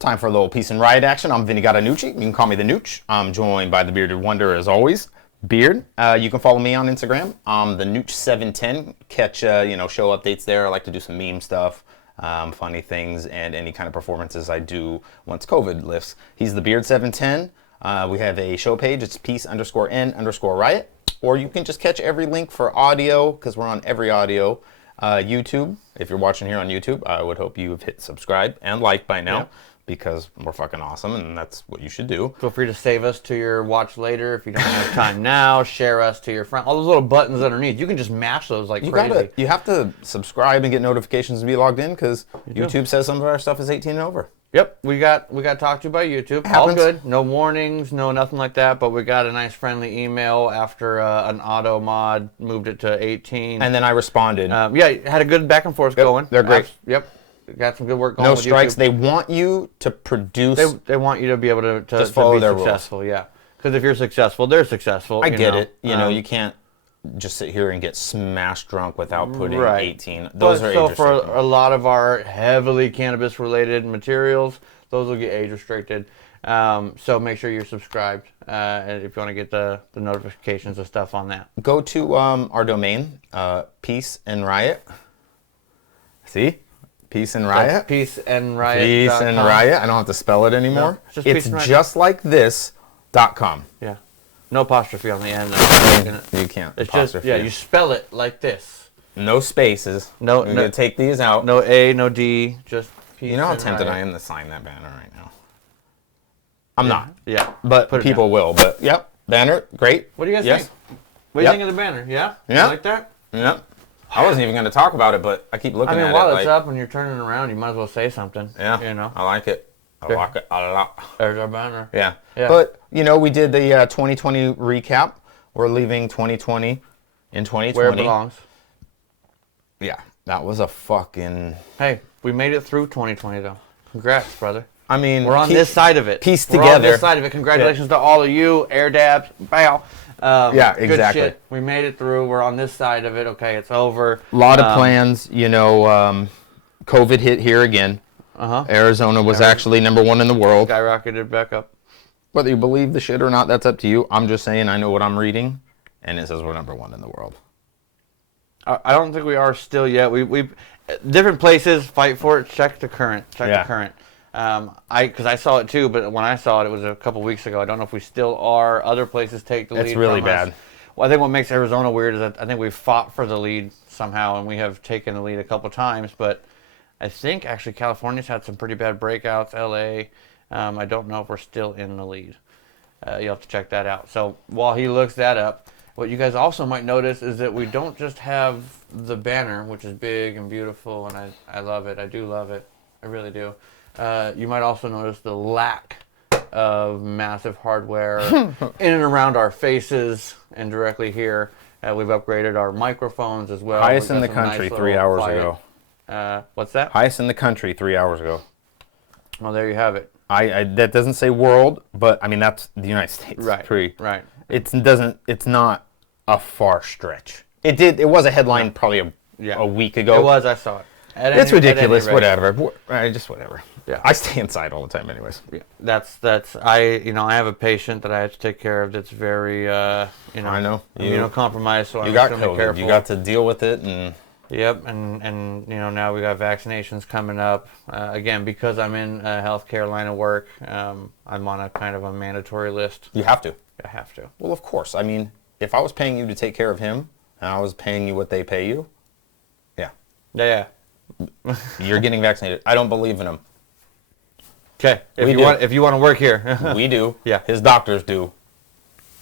Time for a little peace and riot action. I'm Vinny Gadanoochi. You can call me the Nooch. I'm joined by the Bearded Wonder as always. Beard. You can follow me on Instagram. The Nooch710. Catch show updates there. I like to do some meme stuff, funny things, and any kind of performances I do once COVID lifts. He's the Beard710. We have a show page. It's peace_n_riot. Or you can just catch every link for audio because we're on every audio. YouTube. If you're watching here on YouTube, I would hope you've hit subscribe and like by now. Yep. Because we're fucking awesome, and that's what you should do. Feel free to save us to your watch later if you don't have time now. Share us to your friend. All those little buttons underneath, you can just mash those like crazy. You have to subscribe and get notifications to be logged in because YouTube says some of our stuff is 18 and over. Yep, we got talked to by YouTube. All good, no warnings, no nothing like that. But we got a nice friendly email after an auto mod moved it to 18, and then I responded. Had a good back and forth going. They're great. Yep. Got some good work going. No with strikes. YouTube. They want you to produce. They want you to be able to just follow be their successful. rules. Yeah, because if you're successful, they're successful. I get it. You can't just sit here and get smashed drunk without putting 18. Those are age restricted. So for a lot of our heavily cannabis related materials, those will get age restricted. So make sure you're subscribed if you want to get the notifications of stuff on that. Go to our domain, Peace and Riot. See? Peace and Riot. Peace and Riot. Peace and Riot. I don't have to spell it anymore. No, it's just like this.com. Yeah. No apostrophe on the end. You can't. It's just, you spell it like this. No spaces. No. We're going to take these out. No A, no D, just Peace. You know how tempted Riot. I am to sign that banner right now? I'm not. Yeah. But people will. But, yep. Banner, great. What do you guys think? What do you think of the banner? Yeah? Yeah. You like that? Yep. I wasn't even going to talk about it, but I keep looking at it. While it's up and you're turning around, you might as well say something. Yeah. I like it. I like it a lot. There's our banner. Yeah. But, we did the 2020 recap. We're leaving 2020 in 2020. Where it belongs. Yeah. That was a fucking... Hey, we made it through 2020, though. Congrats, brother. I mean... We're on this side of it. Piece together. We're on this side of it. Congratulations to all of you. Air dabs. Bow. Exactly. Good shit. We made it through. We're on this side of it. Okay, it's over. A lot of plans. COVID hit here again. Arizona was actually #1 in the world. Skyrocketed back up. Whether you believe the shit or not, that's up to you. I'm just saying I know what I'm reading, and it says we're #1 in the world. I don't think we are still yet. We different places fight for it. Check the current. The current. Because I saw it too, but when I saw it, it was a couple weeks ago. I don't know if we still are. Other places take the lead. It's really from bad. Us. Well, I think what makes Arizona weird is that I think we've fought for the lead somehow, and we have taken the lead a couple times. But I think actually California's had some pretty bad breakouts. LA, I don't know if we're still in the lead. You'll have to check that out. So while he looks that up, what you guys also might notice is that we don't just have the banner, which is big and beautiful, and I love it. I do love it. I really do. You might also notice the lack of massive hardware in and around our faces and directly here. We've upgraded our microphones as well. Highest in the country 3 hours ago. What's that? Highest in the country 3 hours ago. Well, there you have it. That doesn't say world, but I mean that's the United States. Right. Right. It's not a far stretch. It was a headline probably a week ago. It was. I saw it. It's ridiculous. Whatever. Just whatever. Yeah. I stay inside all the time, anyways. Yeah. That's I have a patient that I have to take care of. That's very I know immunocompromised. So you got COVID. Careful. You got to deal with it, and yep. And now we got vaccinations coming up. Again, because I'm in a healthcare line of work, I'm on a kind of a mandatory list. You have to. I have to. Well, of course. I mean, if I was paying you to take care of him, and I was paying you what they pay you, yeah. You're getting vaccinated. I don't believe in them. Okay. If you want to work here. We do. Yeah. His doctors do.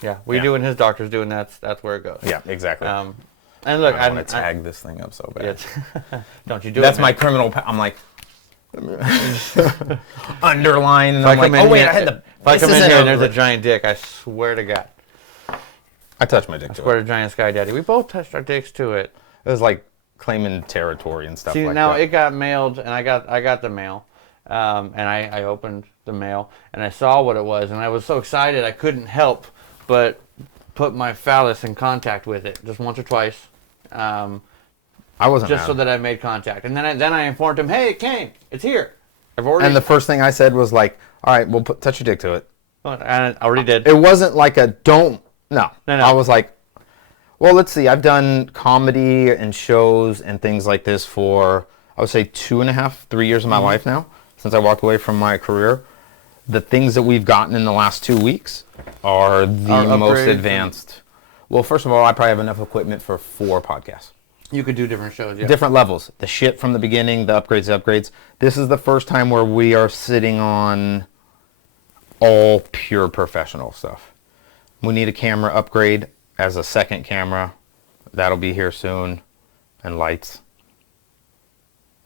Yeah, we do and his doctors do, and that's where it goes. Yeah, exactly. And look, I want to tag this thing up so bad. Don't you do That's it, my criminal... I'm like... underline, and I'm like, oh wait, I had the... If I come in here and there's a giant dick, I swear to God. I touched my dick to it. I swear to Giant Sky Daddy. We both touched our dicks to it. It was like claiming territory and stuff like that. See, now it got mailed, and I got the mail. And I opened the mail, and I saw what it was, and I was so excited I couldn't help but put my phallus in contact with it, just once or twice. I wasn't just so that I made contact. And then I informed him, hey, it came. It's here. And the first thing I said was like, all right, we'll touch your dick to it. And I already did. It wasn't like a don't. No. I was like, well, let's see. I've done comedy and shows and things like this for, I would say, 2.5, 3 years of my life now, since I walked away from my career. The things that we've gotten in the last 2 weeks are the most advanced. Well, first of all, I probably have enough equipment for 4 podcasts. You could do different shows, yeah. Different levels. The shit from the beginning, the upgrades. This is the first time where we are sitting on all pure professional stuff. We need a camera upgrade as a second camera. That'll be here soon. And lights.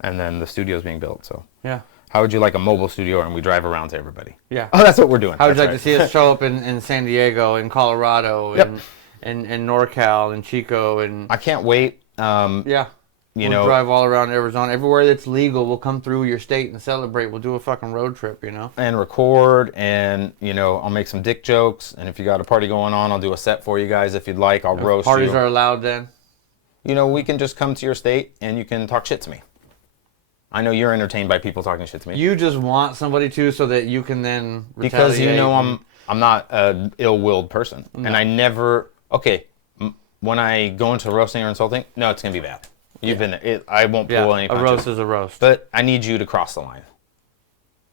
And then the studio's being built, so. Yeah. How would you like a mobile studio and we drive around to everybody? Yeah. Oh, that's what we're doing. How would you like to see us show up in San Diego, in Colorado, Yep. in NorCal, in Chico, and I can't wait. yeah. We'll drive all around Arizona. Everywhere that's legal, we'll come through your state and celebrate. We'll do a fucking road trip, And record, and, I'll make some dick jokes. And if you got a party going on, I'll do a set for you guys if you'd like. I'll roast you. Parties are allowed then? We can just come to your state and you can talk shit to me. I know you're entertained by people talking shit to me. You just want somebody to so that you can then retaliate. Because I'm not an ill-willed person. No. And I never... Okay, when I go into roasting or insulting, no, it's going to be bad. You've been there. I won't pull any punches. A roast is a roast. But I need you to cross the line.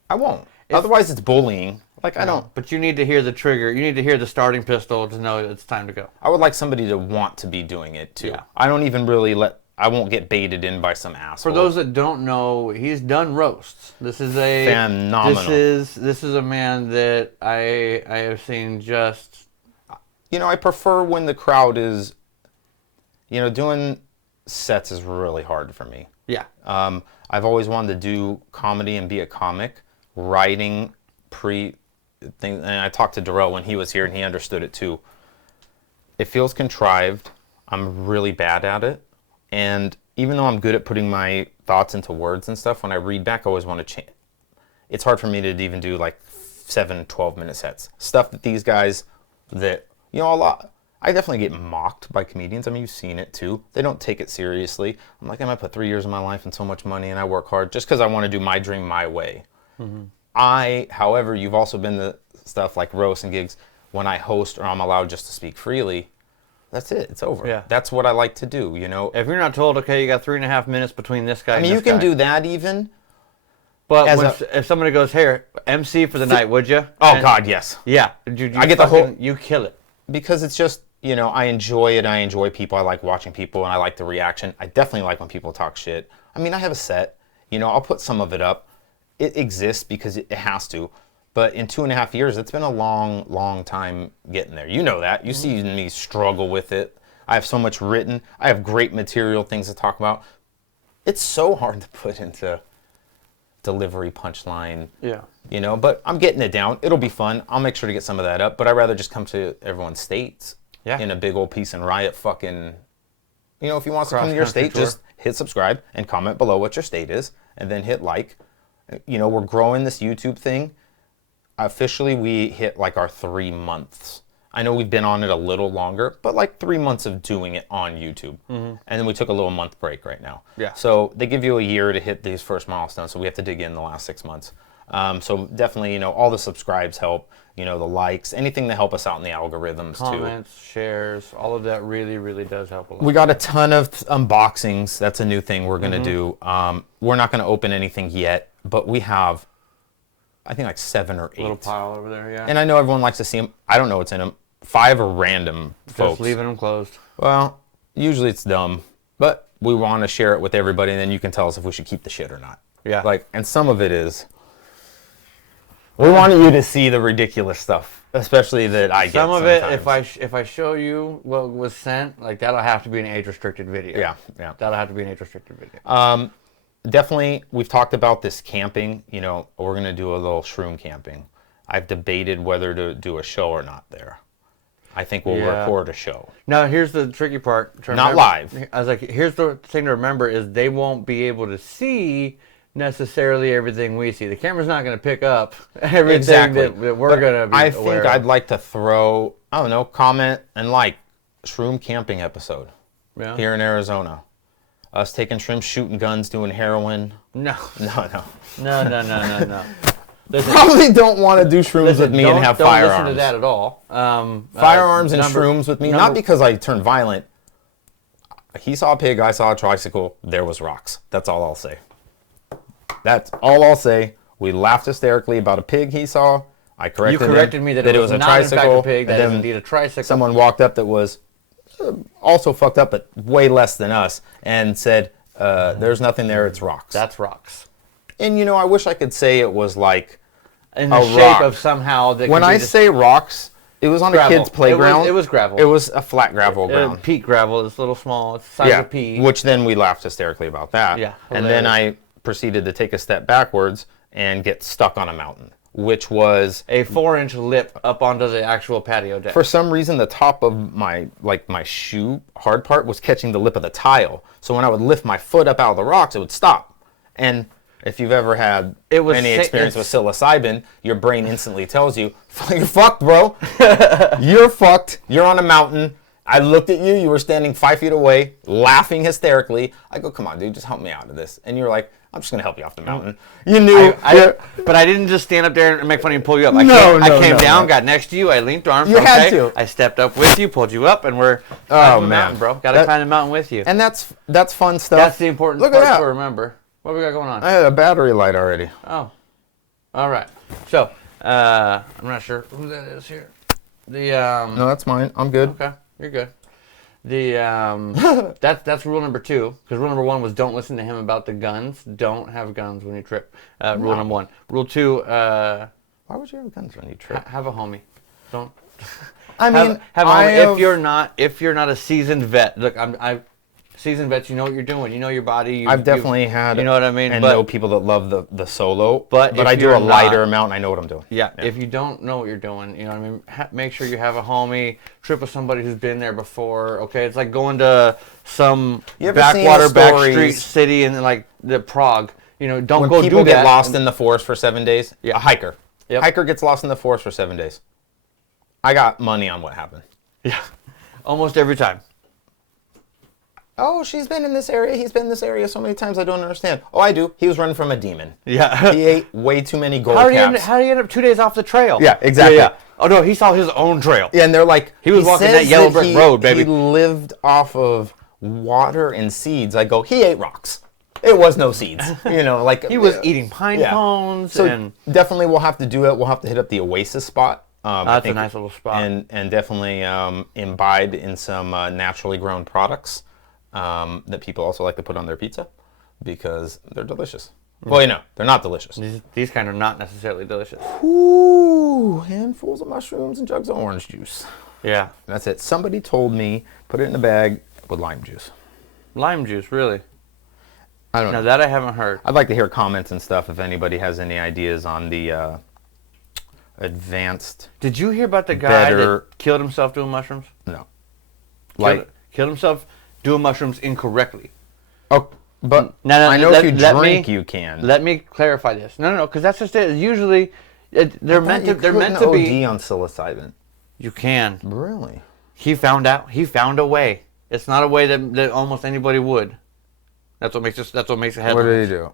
I won't. Otherwise, it's bullying. I don't... But you need to hear the trigger. You need to hear the starting pistol to know it's time to go. I would like somebody to want to be doing it, too. Yeah. I don't even really I won't get baited in by some asshole. For those that don't know, he's done roasts. This is a... Phenomenal. This is a man that I have seen just... I prefer when the crowd is... doing sets is really hard for me. Yeah. I've always wanted to do comedy and be a comic. Writing things, and I talked to Darrell when he was here, and he understood it too. It feels contrived. I'm really bad at it. And even though I'm good at putting my thoughts into words and stuff, when I read back, I always want to change. It's hard for me to even do 7, 12-minute sets. Stuff that these guys that, a lot... I definitely get mocked by comedians. I mean, you've seen it too. They don't take it seriously. I'm like, I might put 3 years of my life and so much money, and I work hard just because I want to do my dream my way. Mm-hmm. However, you've also been the stuff like roasts and gigs when I host or I'm allowed just to speak freely. That's it. It's over. Yeah. That's what I like to do, If you're not told, okay, you got 3.5 minutes between this guy and this guy. I mean, you can do that even. But if somebody goes, here, MC for the night, would you? Oh, God, yes. Yeah. I get the whole... You kill it. Because it's just... I enjoy it. I enjoy people. I like watching people, and I like the reaction. I definitely like when people talk shit. I mean, I have a set. I'll put some of it up. It exists because it has to. But in 2.5 years, it's been a long, long time getting there. You know that. You see me struggle with it. I have so much written. I have great material, things to talk about. It's so hard to put into delivery, punchline. Yeah. But I'm getting it down. It'll be fun. I'll make sure to get some of that up. But I'd rather just come to everyone's states. Yeah. In a big old Peace and Riot fucking... if you want to come to your state, just hit subscribe and comment below what your state is, and then hit like. We're growing this YouTube thing. Officially, we hit our 3 months. I know we've been on it a little longer, but 3 months of doing it on YouTube. Mm-hmm. And then we took a little month break right now. Yeah. So they give you a year to hit these first milestones, so we have to dig in the last 6 months. So definitely, all the subscribes help. The likes, anything to help us out in the algorithms too. Comments, shares, all of that really, really does help a lot. We got a ton of unboxings. That's a new thing we're going to do. We're not going to open anything yet, but we have, I think 7 or 8. A little pile over there, yeah. And I know everyone likes to see them. I don't know what's in them. 5 are random folks. Just leaving them closed. Well, usually it's dumb, but we want to share it with everybody, and then you can tell us if we should keep the shit or not. Yeah. And some of it is... We wanted you to see the ridiculous stuff, especially that I get some of sometimes. it. If I show you what was sent, that'll have to be an age-restricted video. Yeah. That'll have to be an age-restricted video. Definitely, we've talked about this camping. We're gonna do a little shroom camping. I've debated whether to do a show or not there. I think we'll record a show. Now, here's the tricky part. Not live. I was like, here's the thing to remember is they won't be able to see necessarily everything we see. The camera's not going to pick up everything that we're going to be I think I'd like to throw, comment and shroom camping episode here in Arizona. us taking shrooms, shooting guns, doing heroin. No. No. No. Listen, Probably don't want to do shrooms with me and have don't firearms. Don't listen to that at all. Firearms and shrooms with me, not because I turned violent. He saw a pig, I saw a tricycle, there was rocks. That's all I'll say. That's all I'll say. We laughed hysterically about a pig he saw. I corrected him. You corrected me that it was a not tricycle. in fact a pig, that is indeed a tricycle. Someone walked up that was also fucked up, but way less than us, and said, there's nothing there, it's rocks. That's rocks. And, you know, I wish I could say it was like in the shape rock. of somehow... That when I say rocks, it was on gravel. a kid's playground. It was gravel. It was a flat gravel ground. Peat gravel. It's a little small. It's the size of a pea. Which then we laughed hysterically about that. Yeah, and then I proceeded to take a step backwards and get stuck on a mountain, which was a 4-inch lip up onto the actual patio deck. For some reason, the top of my shoe hard part was catching the lip of the tile. So when I would lift my foot up out of the rocks, it would stop. And if you've ever had any experience with psilocybin, your brain instantly tells you, you're fucked, bro. You're fucked. You're on a mountain. I looked at you. You were standing 5 feet away, laughing hysterically. I go, come on, dude, just help me out of this. And you're like, I'm just going to help you off the mountain. You knew. But I didn't just stand up there and make fun of you and pull you up. I came down, got next to you. I linked arms. You had to. I stepped up with you, pulled you up, and we're climbing the mountain, bro. Got to climb the mountain with you. And that's fun stuff. That's the important part to remember. What we got going on? I had a battery light already. Oh. All right. So, I'm not sure who that is here. No, that's mine. I'm good. Okay. You're good. That's rule number 2, because rule number 1 was don't listen to him about the guns. Don't have guns when you trip. Rule number 1. Rule 2. Why would you have guns when you trip? Have a homie. Don't. I mean, have a homie. If you're not a seasoned vet. Look, seasoned vets, you know what you're doing. You know your body. I've definitely had. You know what I mean. And know people that love the solo. But I do a lighter amount. And I know what I'm doing. Yeah. If you don't know what you're doing, you know what I mean. Make sure you have a homie. Trip with somebody who's been there before. Okay, it's like going to some backwater, backstreet city in like the Prague. You know, don't go do that. People get lost in the forest for 7 days. Yeah. A hiker. Yep. Hiker gets lost in the forest for 7 days. I got money on what happened. Yeah. Almost every time. Oh, she's been in this area. He's been in this area so many times I don't understand. Oh, I do. He was running from a demon. Yeah. He ate way too many gold caps. How did he end up 2 days off the trail? Yeah, exactly. Yeah. Oh, no, he saw his own trail. Yeah, and they're like... He was walking that yellow brick road, baby. He lived off of water and seeds. I go, he ate rocks. It was no seeds. You know, like... He was eating pine cones. So definitely we'll have to do it. We'll have to hit up the Oasis spot. That's a nice little spot. And definitely imbibe in some naturally grown products. That people also like to put on their pizza because they're delicious. Well, you know, they're not delicious. These kind are not necessarily delicious. Ooh, handfuls of mushrooms and jugs of orange juice. Yeah. That's it. Somebody told me, put it in a bag with lime juice. Lime juice, really? I don't know. Now that I haven't heard. I'd like to hear comments and stuff if anybody has any ideas on the advanced... Did you hear about the guy that killed himself doing mushrooms? No. Killed himself doing mushrooms incorrectly. Oh, but I know if you drink, you can. Let me clarify this. No, because that's just it. Usually, they're meant to be. OD on psilocybin. You can. Really? He found out. He found a way. It's not a way that almost anybody would. That's what makes it. That's what makes it headlines. What did he do?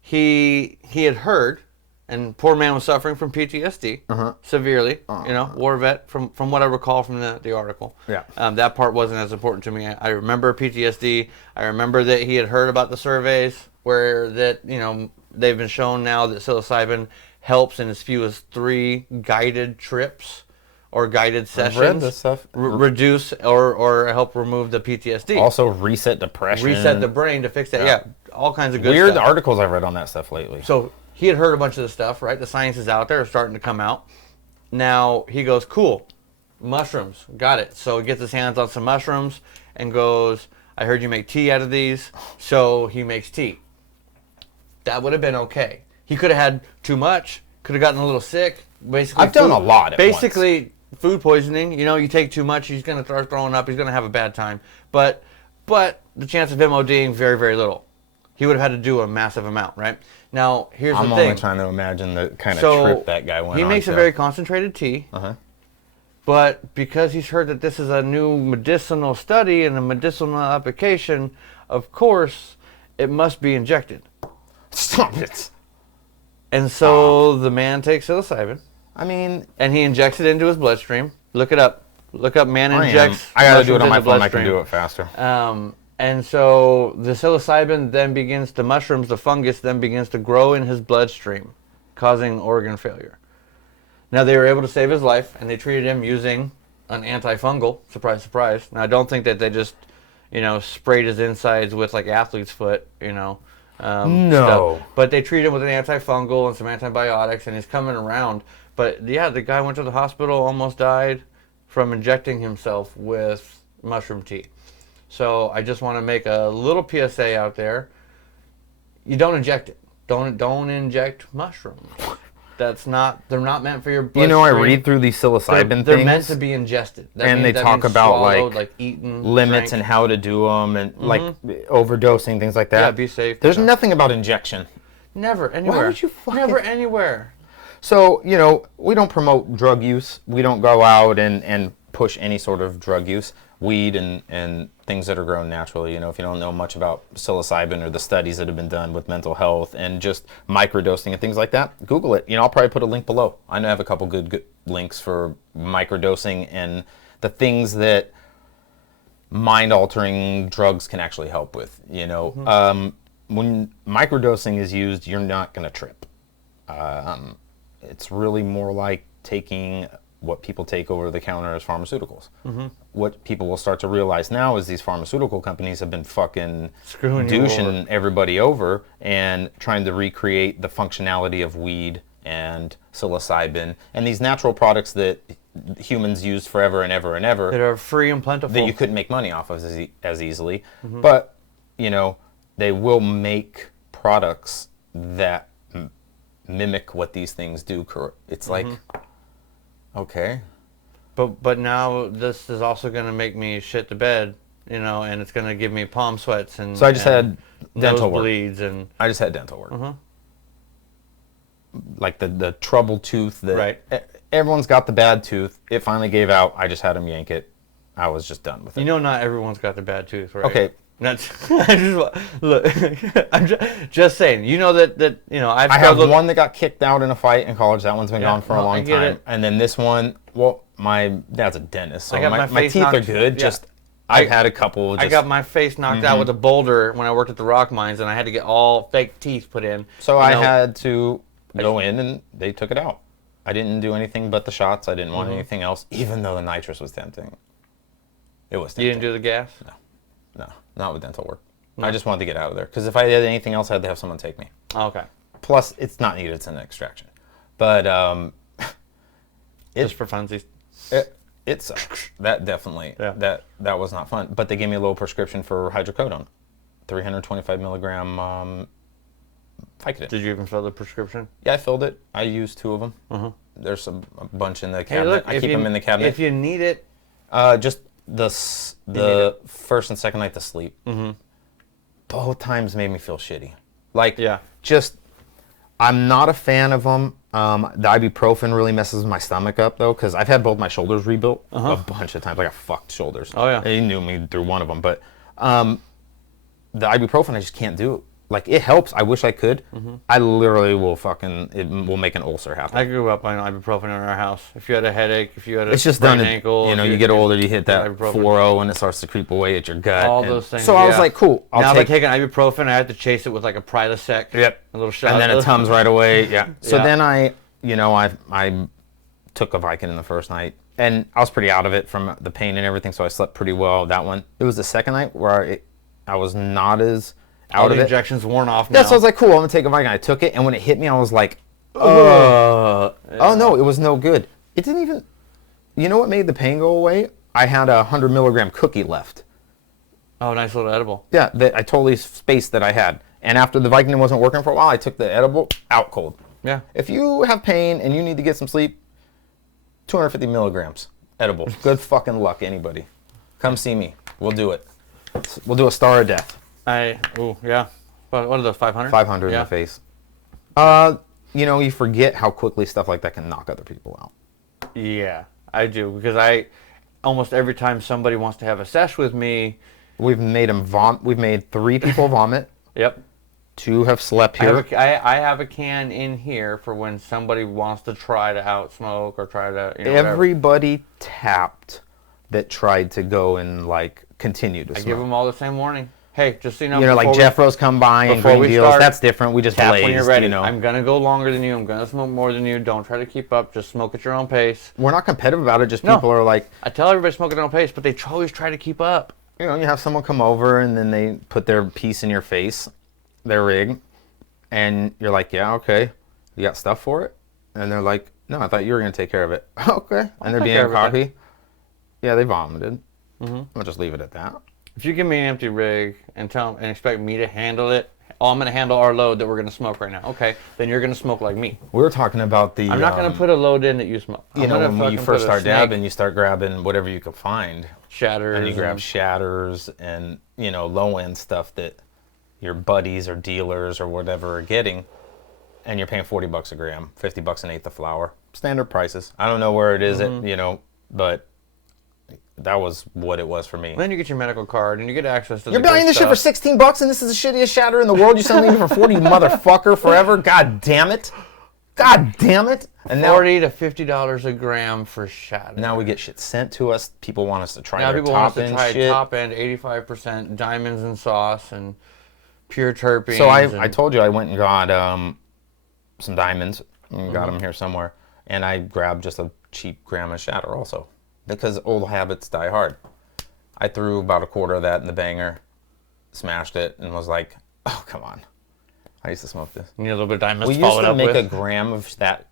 He had heard, and poor man was suffering from PTSD severely. You know, war vet from what I recall from the article. Yeah. That part wasn't as important to me. I remember PTSD. I remember that he had heard about the surveys where they've been shown now that psilocybin helps in as few as 3 guided trips or guided sessions. I've read this stuff. Reduce or help remove the PTSD. Also reset depression. Reset the brain to fix that. Yeah, all kinds of good weird stuff. articles I've read on that stuff lately. So he had heard a bunch of the stuff, right? The science is out there, it's starting to come out. Now he goes, cool, mushrooms, got it. So he gets his hands on some mushrooms and goes, I heard you make tea out of these. So he makes tea. That would have been okay. He could have had too much, could have gotten a little sick. Basically, I've done a lot at once. Food poisoning. You know, you take too much, he's going to start throwing up. He's going to have a bad time. But the chance of him ODing, very, very little. He would have had to do a massive amount, right? Now, here's the thing. I'm only trying to imagine the kind of trip that guy went on. He makes a very concentrated tea. But because he's heard that this is a new medicinal study and a medicinal application, of course, it must be injected. Stop it. And so the man takes psilocybin. I mean, and he injects it into his bloodstream. Look it up. Look up man injects. I gotta do it on my phone. I bloodstream. can do it faster. And so the psilocybin then begins to mushrooms, the fungus then begins to grow in his bloodstream, causing organ failure. Now they were able to save his life, and they treated him using an antifungal. Surprise, surprise. Now I don't think that they just, sprayed his insides with like athlete's foot, No. stuff. But they treated him with an antifungal and some antibiotics, and he's coming around. But yeah, the guy went to the hospital, almost died from injecting himself with mushroom tea. So I just want to make a little PSA out there. You don't inject it. Don't inject mushrooms. They're not meant for your bloodstream. I read through these psilocybin things. They're meant to be ingested. And they talk about swallowed, like eaten, limits drank. and how to do them and like overdosing, things like that. Yeah, be safe. There's nothing about injection. Never, anywhere. Why would you fucking... Never, anywhere. So, we don't promote drug use. We don't go out and push any sort of drug use. Weed and things that are grown naturally. If you don't know much about psilocybin or the studies that have been done with mental health and just microdosing and things like that, Google it. I'll probably put a link below. I know I have a couple good links for microdosing and the things that mind-altering drugs can actually help with. When microdosing is used, you're not going to trip. It's really more like taking what people take over the counter as pharmaceuticals. What people will start to realize now is these pharmaceutical companies have been fucking douching everybody over and trying to recreate the functionality of weed and psilocybin and these natural products that humans used forever and ever and ever. That are free and plentiful. That you couldn't make money off of as easily. But, they will make products that mimic what these things do. It's like... Okay. But now this is also going to make me shit the bed, and it's going to give me palm sweats and so I just had dental work. Bleeds and I just had dental work. Like the trouble tooth that right. Everyone's got the bad tooth. It finally gave out. I just had him yank it. I was just done with it. Not everyone's got the bad tooth, right? Okay. Look, I'm just saying. I have one that got kicked out in a fight in college. That one's been gone for a long time. And then this one, my dad's a dentist, so my teeth are good. Yeah. Just I've had a couple. I got my face knocked out with a boulder when I worked at the rock mines, and I had to get all fake teeth put in. So I had to go in, and they took it out. I didn't do anything but the shots. I didn't want anything else, even though the nitrous was tempting. It was tempting. You didn't do the gas? No, not with dental work. No. I just wanted to get out of there. Because if I did anything else, I had to have someone take me. Oh, okay. Plus, it's not needed. It's an extraction. But just for funsies. It sucks. That definitely, that was not fun. But they gave me a little prescription for hydrocodone. 325 milligram Vicodin. Did you even fill the prescription? Yeah, I filled it. I used 2 of them. There's a bunch in the cabinet. Look, I keep them in the cabinet. If you need it. Just the first and second night to sleep. Both times made me feel shitty. I'm not a fan of them. The ibuprofen really messes my stomach up though, because I've had both my shoulders rebuilt a bunch of times. I got fucked shoulders. Oh yeah. He knew me through one of them, but the ibuprofen I just can't do. Like, it helps. I wish I could. I literally will it will make an ulcer happen. I grew up on ibuprofen in our house. If you had a headache, if you had a it's just done ankle. You get older, you hit that 4-0 and it starts to creep away at your gut. All those things. So I was like, cool. Now if I take an ibuprofen, I have to chase it with like a Prilosec. Yep. A little shot. And then it Tums right away. Yeah. So Yeah. then I took a Vicodin the first night. And I was pretty out of it from the pain and everything, so I slept pretty well that one. It was the second night where I was not as... All the injections worn off now. Yeah, so I was like, cool, I'm going to take a Vicodin. I took it, and when it hit me, I was like, oh, no, it was no good. It didn't even... You know what made the pain go away? I had a 100 milligram cookie left. Oh, nice little edible. Yeah, I totally spaced that I had. And after the Vicodin wasn't working for a while, I took the edible out cold. Yeah. If you have pain and you need to get some sleep, 250 milligrams edible. Good fucking luck, anybody. Come see me. We'll do it. We'll do a Star of Death. Yeah. What are those, 500? 500 in the face. You forget how quickly stuff like that can knock other people out. Yeah, I do. Because almost every time somebody wants to have a sesh with me, We've made them vomit. We've made 3 people vomit. Yep. 2 have slept here. I have a can in here for when somebody wants to try to outsmoke or try to. Everybody tapped that tried to go and like continue to smoke. I give them all the same warning. Hey, just so you know. You know, like Jeffro's come by and green deals. That's different. We just tap blazed, when you're ready. you know. I'm gonna go longer than you. I'm gonna smoke more than you. Don't try to keep up. Just smoke at your own pace. We're not competitive about it. Just people are like. I tell everybody to smoke at their own pace, but they always try to keep up. You know, you have someone come over and then they put their piece in your face, their rig, and you're like, yeah, okay, you got stuff for it? And they're like, no, I thought you were gonna take care of it. Okay, and they're being cocky. Yeah, they vomited. I'll just leave it at that. If you give me an empty rig and expect me to handle it, I'm going to handle our load that we're going to smoke right now. Okay, then you're going to smoke like me. We were talking about the... I'm not going to put a load in that you smoke. You know, when you first start dabbing, you start grabbing whatever you could find. Shatters. And you grab shatters and, you know, low-end stuff that your buddies or dealers or whatever are getting. And you're paying $40 a gram, $50 an eighth of flour. Standard prices. I don't know where it is, you know, but... That was what it was for me. Then you get your medical card and you get access to. You're buying this shit for $16 and this is the shittiest shatter in the world. You're selling me for 40, you motherfucker, forever. God damn it! God damn it! And $40 to $50 a gram for shatter. Now we get shit sent to us. People want us to try. Now people want us to try top end, 85% diamonds and sauce and pure terpenes. So I told you I went and got some diamonds. And got them here somewhere, and I grabbed just a cheap gram of shatter also. Because old habits die hard. I threw about a quarter of that in the banger, smashed it, and was like, oh, come on. I used to smoke this. You need a little bit of diamonds we to follow it up with. We used to make a gram of that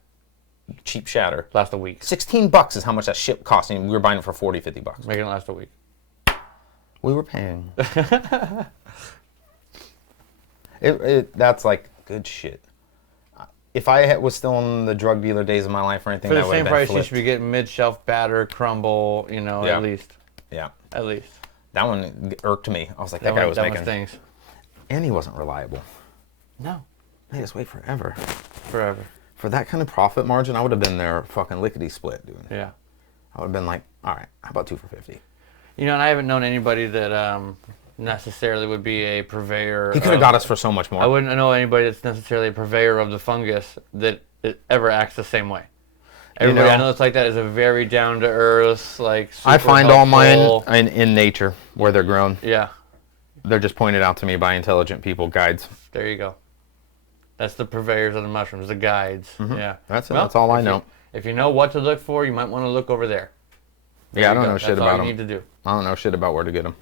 cheap shatter. Last a week. $16 is how much that shit cost, and we were buying it for $40, $50. Making it last a week. We were paying. That's like good shit. If I was still in the drug dealer days of my life or anything, for that the would have same been price, flipped. you should be getting mid-shelf batter, crumble, you know, at least. Yeah. At least. That one irked me. I was like, that guy was making things. And he wasn't reliable. No. They just wait forever. Forever. For that kind of profit margin, I would have been there fucking lickety split, dude. Yeah. I would have been like, all right, how about 2 for $50? You know, and I haven't known anybody that necessarily would be a purveyor. He could have got us for so much more. I wouldn't know anybody that's necessarily a purveyor of the fungus that it ever acts the same way. Everybody I know that's like that is a very down-to-earth, like, super I find helpful. all mine in nature, where they're grown. Yeah. They're just pointed out to me by intelligent people, guides. There you go. That's the purveyors of the mushrooms, the guides. Yeah. That's it. Well, that's all I know. If you know what to look for, you might want to look over there. Yeah, I don't know shit about them. That's all you need to do. I don't know shit about where to get them.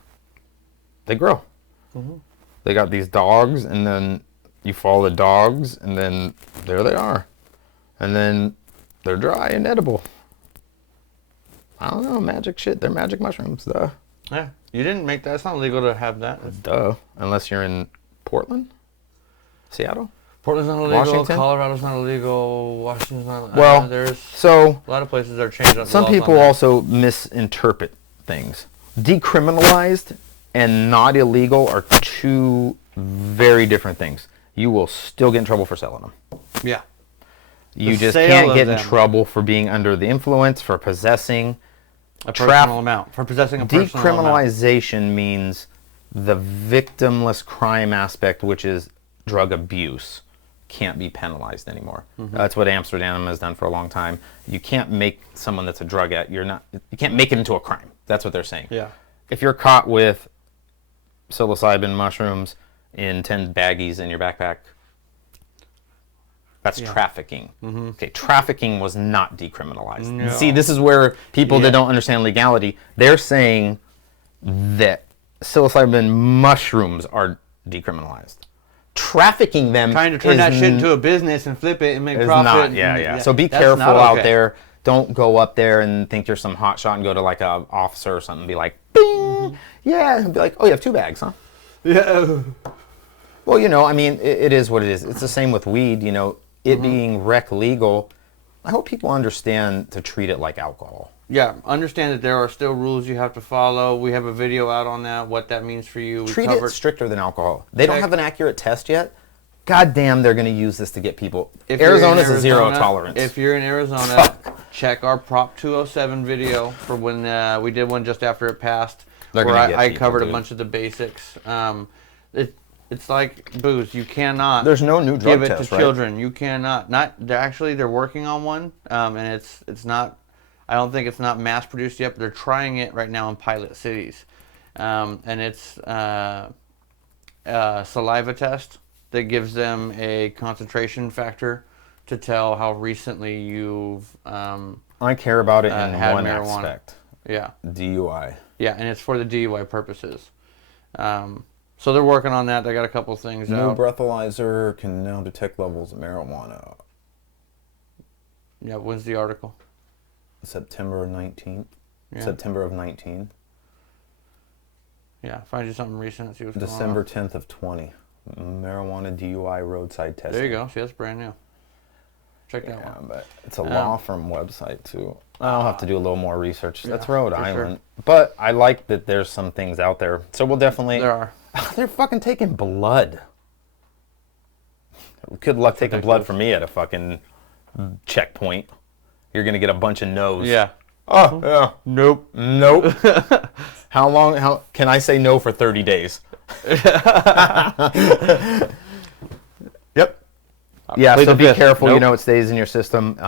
They grow. They got these dogs, and then you follow the dogs, and then there they are. And then they're dry and edible. I don't know, magic shit. They're magic mushrooms, duh. Yeah, you didn't make that. It's not legal to have that. Duh. Unless you're in Portland? Seattle? Portland's not illegal. Washington? Colorado's not illegal. Washington's not illegal. Well, there's so a lot of places that are changing. Some people also misinterpret things. Decriminalized and not illegal are 2 very different things. You will still get in trouble for selling them. Yeah. You just can't get in trouble for being under the influence, for possessing a personal amount. For possessing a personal amount. Decriminalization means the victimless crime aspect, which is drug abuse, can't be penalized anymore. That's what Amsterdam has done for a long time. You can't make someone that's a drug addict, you can't make it into a crime. That's what they're saying. Yeah. If you're caught with psilocybin mushrooms in 10 baggies in your backpack, that's trafficking. Okay, trafficking was not decriminalized. No. See, this is where people that don't understand legality, they're saying that psilocybin mushrooms are decriminalized. Trafficking them trying to turn that shit into a business and flip it and make profit. Not, So be careful out there. Don't go up there and think you're some hot shot and go to like a officer or something and be like, bing, yeah, and be like, oh, you have 2 bags, huh? Yeah. Well, you know, I mean, it is what it is. It's the same with weed, you know, it being rec legal. I hope people understand to treat it like alcohol. Yeah, understand that there are still rules you have to follow. We have a video out on that, what that means for you. Treat it stricter than alcohol. They don't have an accurate test yet. God damn, they're going to use this to get people. Arizona's a 0 tolerance. If you're in Arizona, check our Prop 207 video for when we did one just after it passed. They're where gonna get I people, covered dude. a bunch of the basics. It's like booze. You cannot. There's no new drug give it test, to right? children. You cannot. They're working on one, and it's not. I don't think it's not mass produced yet. But they're trying it right now in pilot cities, and it's a saliva test that gives them a concentration factor to tell how recently you've I care about it in had one marijuana. aspect. Yeah. DUI. Yeah, and it's for the DUI purposes. So they're working on that. They got a couple things New out. breathalyzer can now detect levels of marijuana. Yeah, when's the article? September 19th. Yeah. September of 19. Yeah, find you something recent. See what's December going on. 10th of 20. Marijuana DUI roadside testing. There you go. See, that's brand new. Check that Yeah, one. but it's a law firm website too. I'll have to do a little more research. That's yeah, Rhode for Island. sure. But I like that there's some things out there. So we'll definitely... There are. They're fucking taking blood. Good luck taking blood from me at a fucking checkpoint. You're going to get a bunch of no's. Yeah. Oh, yeah. Nope. Nope. How can I say no for 30 days? Yep. Yeah, Plead so the be fifth. careful. You Nope. know, it stays in your system.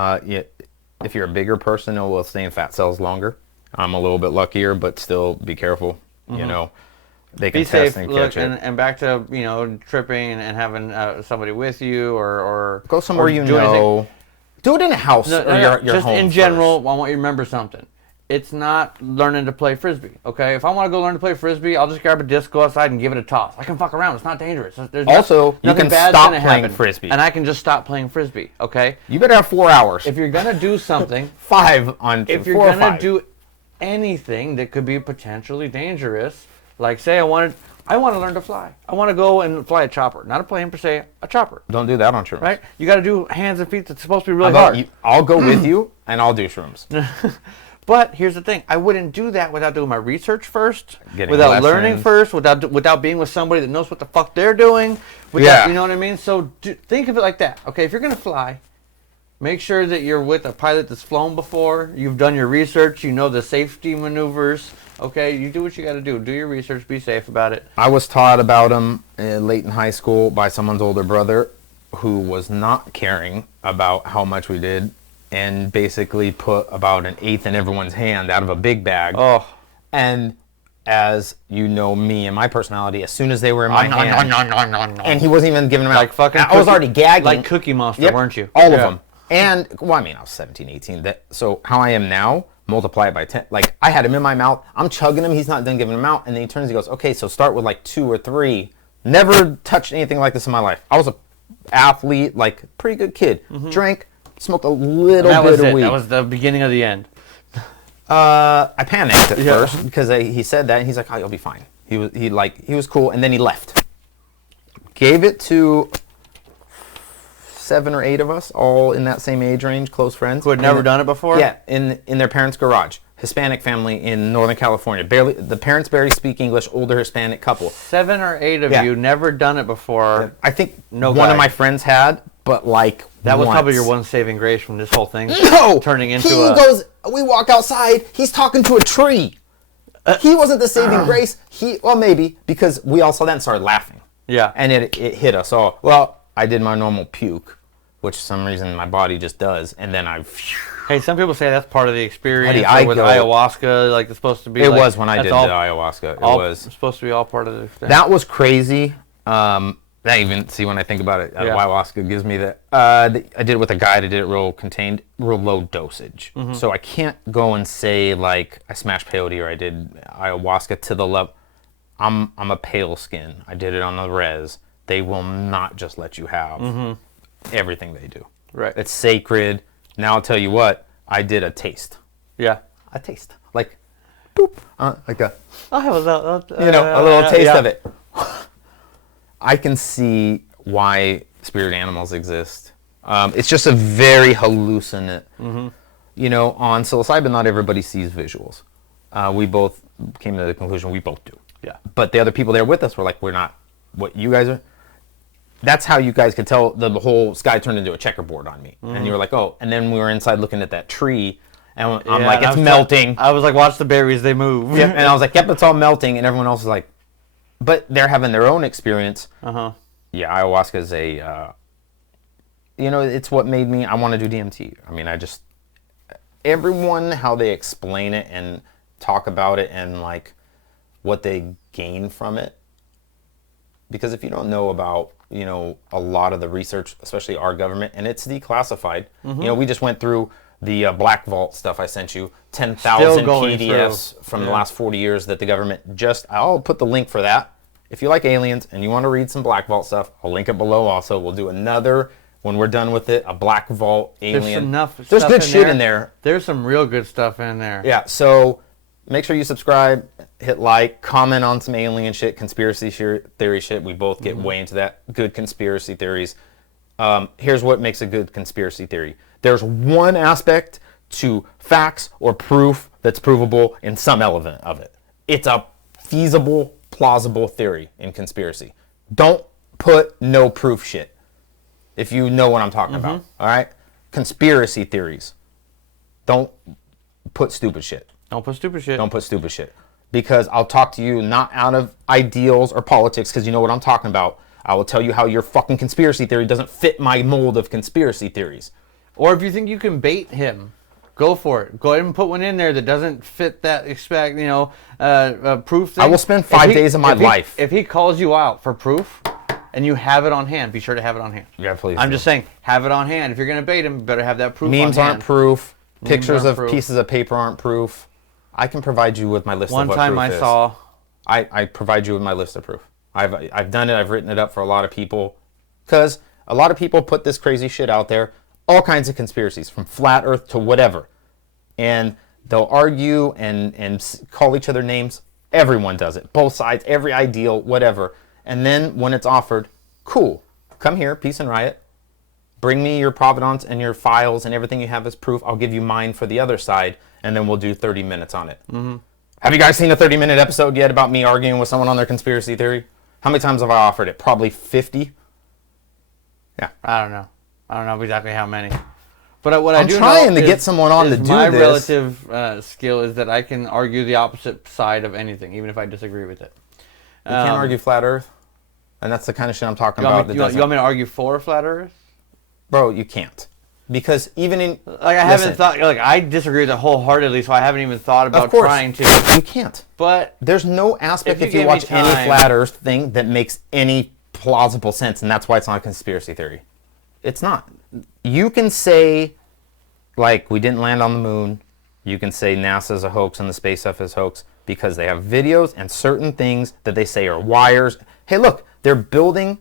If you're a bigger person, it will stay in fat cells longer. I'm a little bit luckier, but still be careful. You know, they can Be test safe. and Look, catch it. and back to tripping and having somebody with you or Go somewhere or you do anything. know. Do it in a house No, or no, no. your Just home in first. general, I want you to remember something. It's not learning to play frisbee. Okay, if I want to go learn to play frisbee, I'll just grab a disc, go outside, and give it a toss. I can fuck around. It's not dangerous. There's Also, you nothing can bad's stop gonna playing happen, frisbee. and I can just stop playing frisbee. Okay, You better have 4 hours. if you're gonna do something, 5 on if 4 you're or gonna 5. do anything that could be potentially dangerous, like say I want to learn to fly. I want to go and fly a chopper, not a plane per se, a chopper. Don't do that on shrooms. Right? You got to do hands and feet. That's supposed to be really How about hard. I'll go with you, and I'll do shrooms. But here's the thing: I wouldn't do that without doing my research first, Getting without learning lessons. first, without being with somebody that knows what the fuck they're doing. Without, Yeah. you know what I mean. So think of it like that. Okay, if you're gonna fly, make sure that you're with a pilot that's flown before. You've done your research. You know the safety maneuvers. Okay, you do what you got to do. Do your research. Be safe about it. I was taught about them late in high school by someone's older brother who was not caring about how much we did and basically put about an eighth in everyone's hand out of a big bag. Oh, And as you know me and my personality, as soon as they were in my hand, and he wasn't even giving them out. Like fucking. I was already gagging. Like Cookie Monster, Yep, weren't you? All of Yeah. them. And, well, I mean, I was 17, 18. So how I am now, multiply it by 10. Like, I had him in my mouth. I'm chugging him. He's not done giving him out. And then he turns, he goes, okay, so start with like 2 or 3. Never touched anything like this in my life. I was a athlete, like, pretty good kid. Drank, smoked a little That bit was of it. weed. That was the beginning of the end. I panicked at Yeah. first because he said that, and he's like, "Oh, you'll be fine." He was cool, and then he left. Gave it to 7 or 8 of us, all in that same age range, close friends Who had never done it before? Yeah, in their parents' garage. Hispanic family in Northern California. The parents barely speak English. Older Hispanic couple. 7 or 8 of Yeah. you never done it before. I think No one guy. of my friends had, but like That was probably your once. one saving grace from this whole thing. No! Turning into he a... goes, we walk outside, he's talking to a tree. He wasn't the saving grace. Well, maybe, because we all saw that and started laughing. Yeah. And it hit us all. Well, I did my normal puke, which for some reason my body just does, and then I... Hey, some people say that's part of the experience. Buddy, or I with go- ayahuasca, like it's supposed to be. It like, was when I that's did all, the ayahuasca. It all, was. It's supposed to be all part of the thing. That was crazy. I even see when I think about it, Yeah. ayahuasca gives me that. I did it with a guide. I did it real low dosage. Mm-hmm. So I can't go and say like I smashed peyote or I did ayahuasca to the level. I'm a pale skin. I did it on the res. They will not just let you have everything they do. Right. It's sacred. Now I'll tell you what. I did a taste. Yeah. A taste. Like, boop. Like a. I have a little taste yeah. of it. I can see why spirit animals exist. It's just a very hallucinant. You know, on psilocybin, not everybody sees visuals. We both came to the conclusion we both do. Yeah. But the other people there with us were like, we're not what you guys are. That's how you guys could tell the whole sky turned into a checkerboard on me. And you were like, oh. And then we were inside looking at that tree, And I'm like, it's melting. I was like, watch the berries, they move. Yep. And I was like, yep, it's all melting. And everyone else was like, but they're having their own experience. Uh-huh. Yeah, ayahuasca is a, it's what made me, I want to do DMT. I mean, everyone, how they explain it and talk about it and like what they gain from it. Because if you don't know about, a lot of the research, especially our government, and it's declassified. We just went through the Black Vault stuff I sent you, 10,000 PDFs from the last 40 years that the government I'll put the link for that. If you like aliens and you want to read some Black Vault stuff, I'll link it below also. We'll do another, when we're done with it, a Black Vault alien. There's good shit in there. There's some real good stuff in there. Yeah, so make sure you subscribe, hit like, comment on some alien shit, conspiracy theory shit. We both get way into that. Good conspiracy theories. Here's what makes a good conspiracy theory. There's one aspect to facts or proof that's provable in some element of it. It's a feasible, plausible theory in conspiracy. Don't put no proof shit, if you know what I'm talking about. All right? Conspiracy theories. Don't put stupid shit. Don't put stupid shit. Don't put stupid shit. Because I'll talk to you not out of ideals or politics, because you know what I'm talking about. I will tell you how your fucking conspiracy theory doesn't fit my mold of conspiracy theories. Or if you think you can bait him, go for it. Go ahead and put one in there that doesn't fit that proof thing. I will spend 5 days of my life. If he calls you out for proof and you have it on hand, be sure to have it on hand. Yeah, please. I'm just saying, have it on hand. If you're going to bait him, you better have that proof Memes on hand. aren't proof. Pictures of proof. pieces of paper aren't proof. I can provide you with my list of what proof is. One time I saw... I provide you with my list of proof. I've done it. I've written it up for a lot of people. Because a lot of people put this crazy shit out there. All kinds of conspiracies, from flat earth to whatever. And they'll argue and call each other names. Everyone does it. Both sides, every ideal, whatever. And then when it's offered, cool. Come here, peace and riot. Bring me your provenance and your files and everything you have as proof. I'll give you mine for the other side. And then we'll do 30 minutes on it. Have you guys seen a 30-minute episode yet about me arguing with someone on their conspiracy theory? How many times have I offered it? Probably 50? Yeah. I don't know exactly how many. But what I do know I'm trying to get someone on to do this. My relative skill is that I can argue the opposite side of anything, even if I disagree with it. You can't argue flat Earth? And that's the kind of shit I'm talking about. You want me to argue for flat Earth? Bro, you can't. Because even in... haven't thought... I disagree with it wholeheartedly, so I haven't even thought about trying to. You can't. But... There's no aspect if you watch any flat Earth thing that makes any plausible sense, and that's why it's not a conspiracy theory. It's not. You can say, we didn't land on the moon. You can say NASA's a hoax and the space stuff is hoax because they have videos and certain things that they say are wires. Hey, look, they're building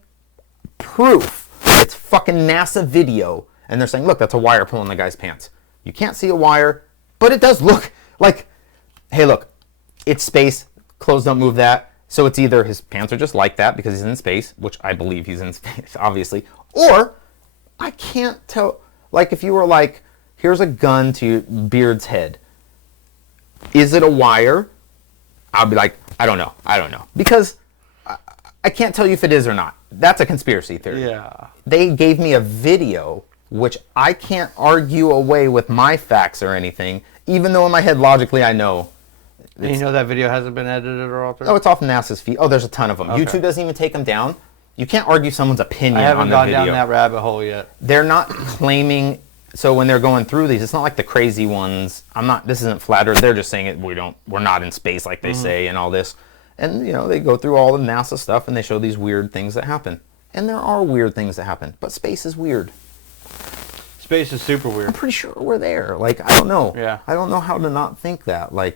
proof. It's fucking NASA video. And they're saying, look, that's a wire pulling the guy's pants. You can't see a wire, but it does look like, hey, look, it's space. Clothes don't move that. So it's either his pants are just like that because he's in space, which I believe he's in space, obviously, or I can't tell. If you were here's a gun to Beard's head. Is it a wire? I'll be like, I don't know. Because I can't tell you if it is or not. That's a conspiracy theory. Yeah. They gave me a video, which I can't argue away with my facts or anything, even though in my head, logically, I know. And you know that video hasn't been edited or altered? Oh, it's off NASA's feed. Oh, there's a ton of them. Okay. YouTube doesn't even take them down. You can't argue someone's opinion on the video. I haven't gone down that rabbit hole yet. They're not claiming... So when they're going through these, it's not like the crazy ones. This isn't flat Earth. They're just saying it. We're not in space like they say and all this. And, they go through all the NASA stuff and they show these weird things that happen. And there are weird things that happen. But space is weird. Space is super weird. I'm pretty sure we're there. I don't know. Yeah. I don't know how to not think that. They're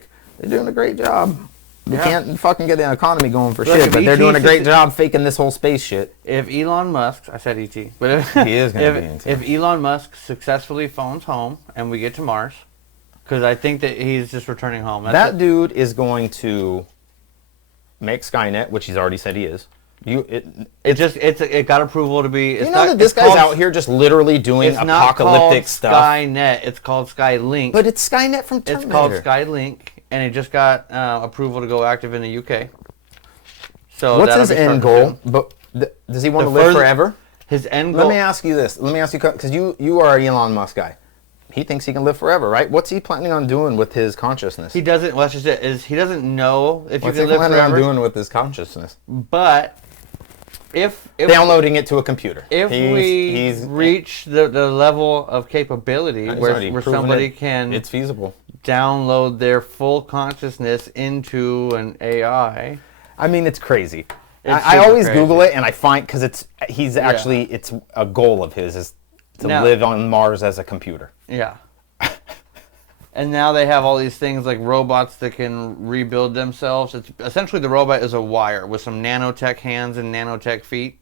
doing a great job. We can't fucking get the economy going for shit, but they're doing a great job faking this whole space shit. If Elon Musk, I said ET, but if, he is going to be ET. If Elon Musk successfully phones home and we get to Mars, because I think that he's just returning home. That dude is going to make Skynet, which he's already said he is. It got approval to be. It's that this guy's out here just literally doing apocalyptic stuff. Skynet. It's called Skylink. But it's Skynet from Terminator. It's called Skylink, and it just got approval to go active in the UK. So what's his end goal? But does he want to live forever? His end goal. Let me ask you this. Because you are an Elon Musk guy. he thinks he can live forever, right? What's he planning on doing with his consciousness? He doesn't. Well, that's just it. Is he doesn't know if What's you he can live planning forever. on doing with his consciousness? But if Downloading it to a computer. If we reach the level of capability where somebody can it's feasible. download their full consciousness into an AI. I mean, it's crazy. It's I always crazy. Google it, and I find, because it's a goal of his is to live on Mars as a computer. Yeah. And now they have all these things like robots that can rebuild themselves. It's essentially the robot is a wire with some nanotech hands and nanotech feet.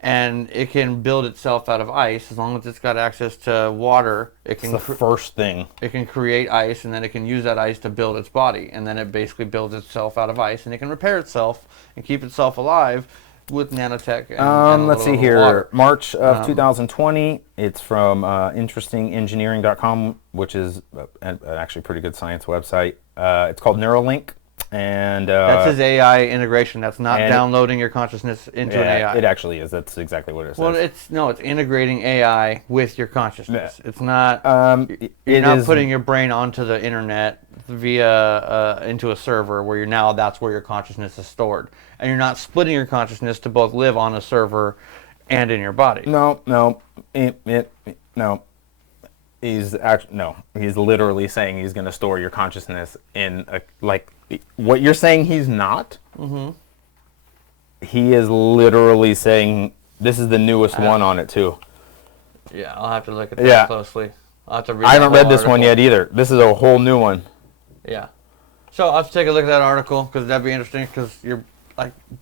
And it can build itself out of ice as long as it's got access to water. It can It's the first thing. It can create ice, and then it can use that ice to build its body. And then it basically builds itself out of ice, and it can repair itself and keep itself alive with nanotech. And Let's see here. Water. March of 2020. It's from interestingengineering.com, which is actually a pretty good science website. It's called Neuralink. And that's his AI integration. That's not downloading your consciousness into an AI. It actually is. That's exactly what it says. Well, it's integrating AI with your consciousness. Yeah. It's not. You're not putting your brain onto the internet via into a server where that's where your consciousness is stored, and you're not splitting your consciousness to both live on a server and in your body. No. He's literally saying he's going to store your consciousness in what you're saying he's not. Mm-hmm. He is literally saying this is the newest one on it too. Yeah, I'll have to look at that closely. I'll have to read. I haven't read this one yet either. This is a whole new one. Yeah. So I'll have to take a look at that article because that'd be interesting because you're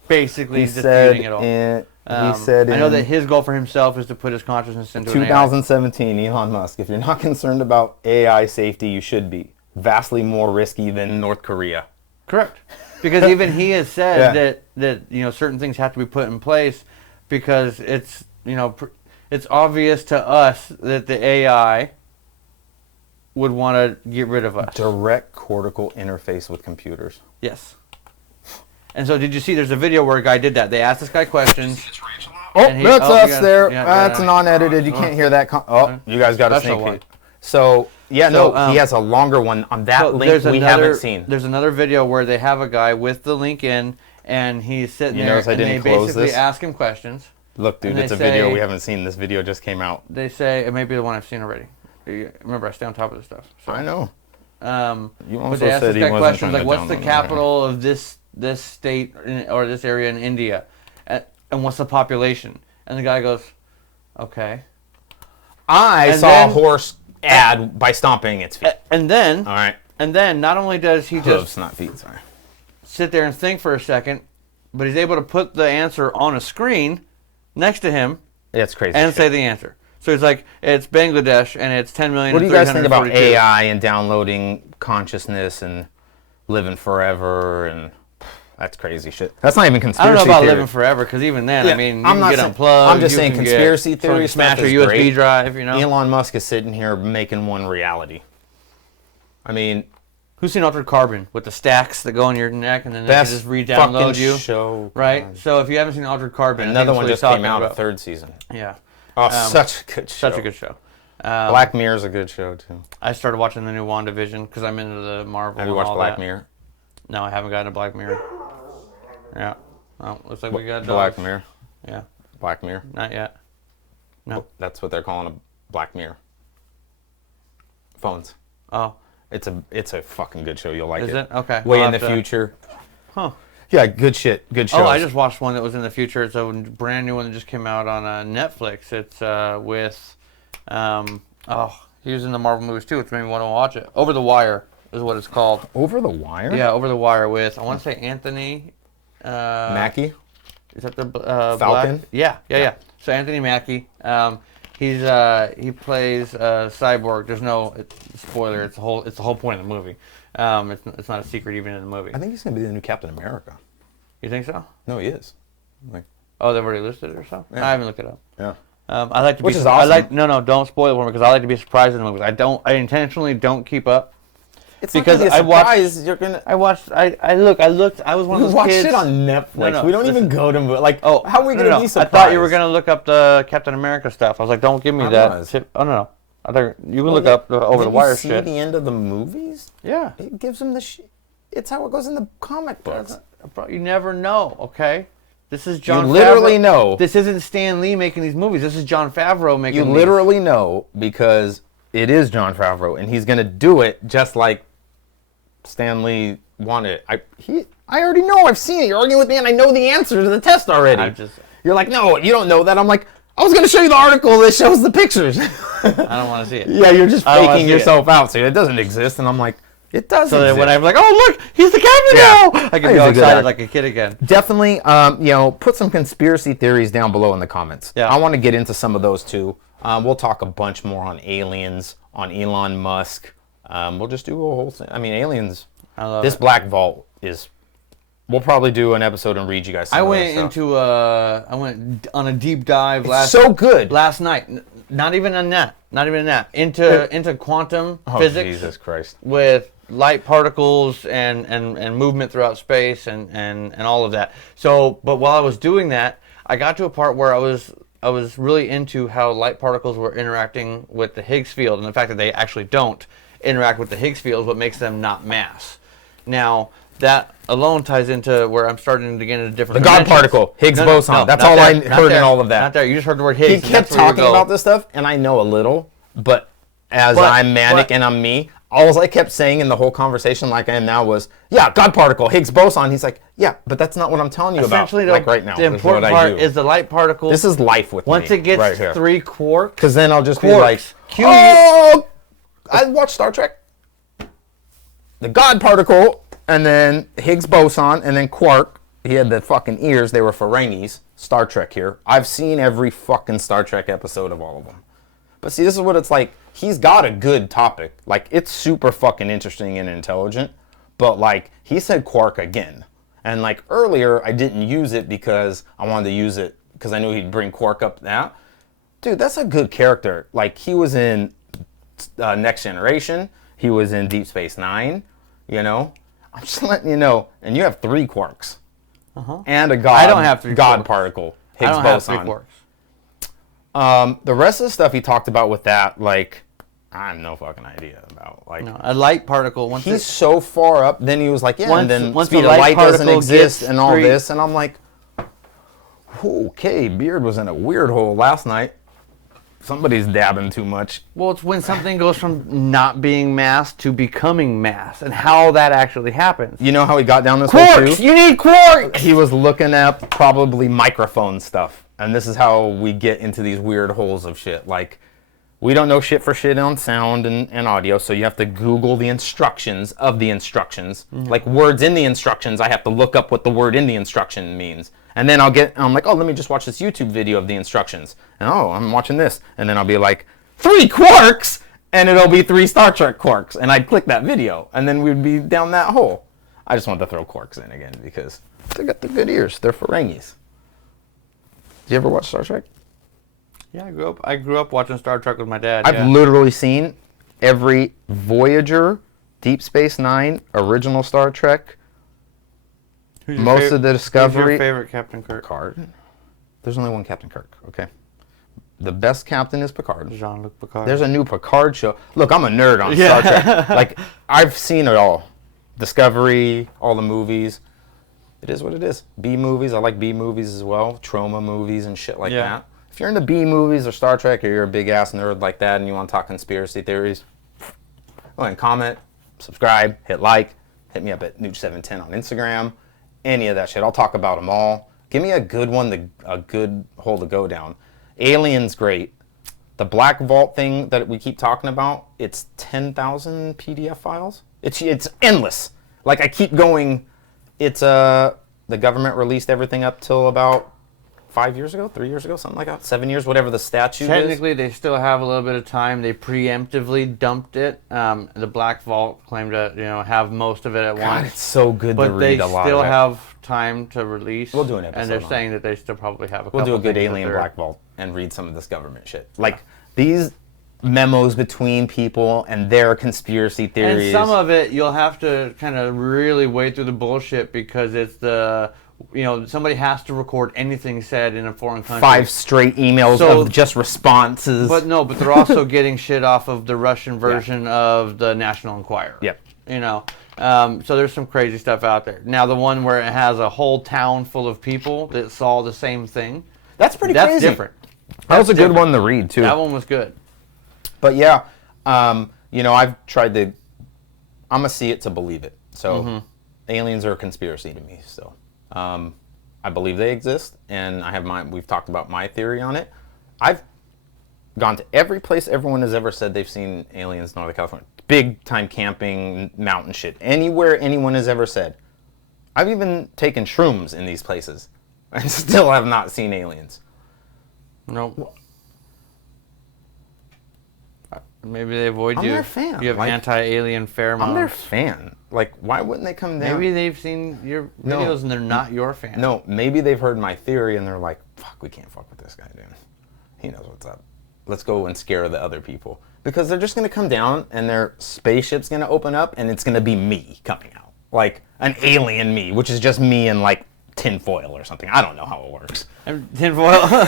basically disputing it all. He said I know that his goal for himself is to put his consciousness into 2017, Elon Musk. If you're not concerned about AI safety, you should be. Vastly more risky than North Korea. Correct. Because even he has said that certain things have to be put in place because it's it's obvious to us that the AI would want to get rid of us. Direct cortical interface with computers. Yes. And so did you see there's a video where a guy did that? They asked this guy questions. That's us there. That's non-edited. You can't hear that. You guys got a sneak peek. So, he has a longer one on that link we haven't seen. There's another video where they have a guy with the link in, and he's sitting there, and they basically ask him questions. Look, dude, it's a video we haven't seen. This video just came out. They say, it may be the one I've seen already. Remember, I stay on top of this stuff. So. I know. You also but they ask this guy questions like, what's the capital of this state or this area in India? And what's the population? And the guy goes, okay. I saw a horse ad by stomping its feet. And then, all right. And then, not only does he Hooves, not feet, sorry. sit there and think for a second, but he's able to put the answer on a screen next to him. That's crazy. And say the answer. So he's like, it's Bangladesh, and it's 10 million. What do you guys think about AI and downloading consciousness and living forever and... That's crazy shit. That's not even conspiracy theory. I don't know about living forever, because even then, I mean, you can get unplugged. I'm just saying conspiracy theory smash your USB drive, Elon Musk is sitting here making one reality. I mean... Who's seen Altered Carbon with the stacks that go on your neck and then they can just re-download you? Show. Right? God. So if you haven't seen Altered Carbon... Another one just came out, a third season. Yeah. Oh, such a good show. Such a good show. Black Mirror's a good show, too. I started watching the new WandaVision because I'm into the Marvel. Have you watched Black Mirror? No, I haven't gotten to Black Mirror. Yeah. Oh, looks like we got Black Mirror. Yeah. Black Mirror. Not yet. No. That's what they're calling a Black Mirror. Phones. Oh. It's a fucking good show. You'll like it. Is it? Okay. Way in the future. Huh. Yeah, good shit. Good shows. Oh, I just watched one that was in the future. It's a brand new one that just came out on Netflix. It's with, he was in the Marvel movies too, which made me want to watch it. Over the Wire is what it's called. Over the Wire? Yeah, Over the Wire with, I want to say Anthony... Mackie? Is that the Falcon? Black? Yeah. So Anthony Mackie, he plays Cyborg. There's no spoiler. It's the whole point of the movie. It's not a secret even in the movie. I think he's gonna be the new Captain America. You think so? No, he is. Oh, they've already listed it or something? Yeah. I haven't looked it up. Yeah. I like to Which be. is awesome. No, don't spoil it for me because I like to be surprised in the movies. I intentionally don't keep up. It's because not surprise. You're gonna. I watched. I looked. I was one of those watch kids. Shit on Netflix. No, we don't even go to Oh, how are we gonna be surprised? I thought you were gonna look up the Captain America stuff. I was like, don't give me that. Was. Oh no. I think you can look up over the wire see shit. the end of the movies? Yeah. It gives him the shit. It's how it goes in the comic books. Bro, you never know, okay? This is John You literally Favreau. know. This isn't Stan Lee making these movies. This is John Favreau making these. You literally know because it is John Favreau, and he's going to do it just like Stan Lee wanted it. I already know. I've seen it. You're arguing with me, and I know the answer to the test already. You're like, no, you don't know that. I'm like, I was going to show you the article that shows the pictures. I don't want to see it. Yeah, you're just faking yourself out. So it doesn't exist. And I'm like, it does so exist. Then when I'm like, oh, look, he's the captain now. I can be all excited like a kid again. Definitely, put some conspiracy theories down below in the comments. Yeah. I want to get into some of those too. We'll talk a bunch more on aliens, on Elon Musk. We'll just do a whole thing. I mean, aliens. This Black Vault is... We'll probably do an episode and read you guys some of that stuff. I went on a deep dive last night. Not even in that. Into quantum physics. Jesus Christ. With light particles and movement throughout space and all of that. So, but while I was doing that, I got to a part where I was really into how light particles were interacting with the Higgs field, and the fact that they actually don't interact with the Higgs field is what makes them not mass. Now, that alone ties into where I'm starting to get into different God particle, Higgs boson. That's all I heard in all of that. Not there. You just heard the word Higgs. He kept talking about this stuff, and I know a little, but I'm manic and I'm me, all I kept saying in the whole conversation like I am now was, yeah, God particle, Higgs boson. He's like, yeah, but that's not what I'm telling you about. Like right now, the important part is the light particle. This is life with me. Once it gets right here. 3 quarks. Because then I'll just be like, oh, I watched Star Trek. The God particle, and then Higgs boson, and then quark. He had the fucking ears. They were Ferengis. Star Trek here. I've seen every fucking Star Trek episode of all of them. But see, this is what it's like. He's got a good topic. Like, it's super fucking interesting and intelligent. But, like, he said quark again. And, like, earlier, I didn't use it because I wanted to use it because I knew he'd bring quark up now. Dude, that's a good character. Like, he was in Next Generation. He was in Deep Space Nine. You know? I'm just letting you know. And you have 3 quarks. And a God, I don't have 3 God quarks. particle. Higgs I don't boson. have 3 quarks. The rest of the stuff he talked about with that, like, I have no fucking idea about. Like, no, a light particle. He's so far up. Then he was like, yeah, and then once speed the of light doesn't exist gets and all this. And I'm like, okay, Beard was in a weird hole last night. Somebody's dabbing too much. Well, it's when something goes from not being mass to becoming mass, and how that actually happens. You know how he got down this hole Quarks! too? You need quarks! He was looking at probably microphone stuff. And this is how we get into these weird holes of shit. Like, we don't know shit for shit on sound and audio, so you have to Google the instructions of the instructions. Mm-hmm. Like, words in the instructions, I have to look up what the word in the instruction means. And then I'm like, oh, let me just watch this YouTube video of the instructions. And oh, I'm watching this. And then I'll be like, 3 quarks! And it'll be 3 Star Trek quarks. And I'd click that video. And then we'd be down that hole. I just want to throw quarks in again because they got the good ears. They're Ferengis. Did you ever watch Star Trek? Yeah, I grew up watching Star Trek with my dad. I've literally seen every Voyager, Deep Space Nine, original Star Trek, most of the Discovery. Who's your favorite Captain Kirk? Picard. There's only one Captain Kirk, okay? The best captain is Picard. Jean-Luc Picard. There's a new Picard show. Look, I'm a nerd on Star Trek. Like, I've seen it all. Discovery, all the movies. It is what it is. B movies. I like B movies as well. Trauma movies and shit like that. If you're into B movies or Star Trek or you're a big ass nerd like that and you want to talk conspiracy theories, go ahead and comment, subscribe, hit like, hit me up at Nooch710 on Instagram. Any of that shit. I'll talk about them all. Give me a good one, a good hole to go down. Aliens, great. The Black Vault thing that we keep talking about, it's 10,000 PDF files. It's endless. Like, I keep going. It's the government released everything up till about 5 years ago, 3 years ago, something like that, 7 years, whatever the statute Technically, they still have a little bit of time. They preemptively dumped it. The Black Vault claimed to, have most of it at once. It's so good to read a lot of it. But they still have time to release. We'll do an episode. And they're saying that they still probably have a couple. We'll do a good alien Black Vault and read some of this government shit. Like these memos between people and their conspiracy theories. And some of it you'll have to kind of really wade through the bullshit because it's the somebody has to record anything said in a foreign country. 5 straight emails of just responses. But they're also getting shit off of the Russian version of the National Enquirer. Yep. So there's some crazy stuff out there. Now the one where it has a whole town full of people that saw the same thing. That's pretty That's crazy. different. That was a good one to read too. That one was good. But yeah, I've tried to. I'm gonna see it to believe it. So aliens are a conspiracy to me still. I believe they exist, and we've talked about my theory on it. I've gone to every place everyone has ever said they've seen aliens in Northern California. Big time camping, mountain shit. Anywhere anyone has ever said. I've even taken shrooms in these places and still have not seen aliens. Nope. Maybe they avoid you. I'm their fan. You have anti-alien pheromones. I'm their fan. Like, why wouldn't they come down? Maybe they've seen your videos and they're not your fan. No, maybe they've heard my theory and they're like, fuck, we can't fuck with this guy, dude. He knows what's up. Let's go and scare the other people. Because they're just going to come down and their spaceship's going to open up and it's going to be me coming out. Like, an alien me, which is just me in, like, tinfoil or something. I don't know how it works. Tinfoil?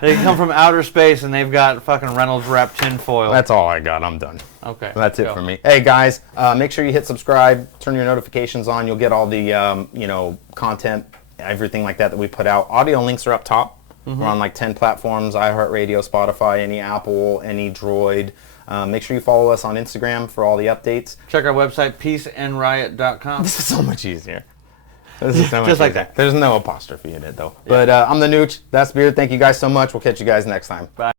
They come from outer space and they've got fucking Reynolds wrap tinfoil. That's all I got. I'm done. Okay. That's it for me. Hey, guys, make sure you hit subscribe, turn your notifications on. You'll get all the, content, everything like that we put out. Audio links are up top. We're on like 10 platforms, iHeartRadio, Spotify, any Apple, any Droid. Make sure you follow us on Instagram for all the updates. Check our website, peaceandriot.com. This is so much easier. This is so much Just like easier. that. There's no apostrophe in it, though. Yeah. But I'm the Nooch. That's Beard. Thank you guys so much. We'll catch you guys next time. Bye.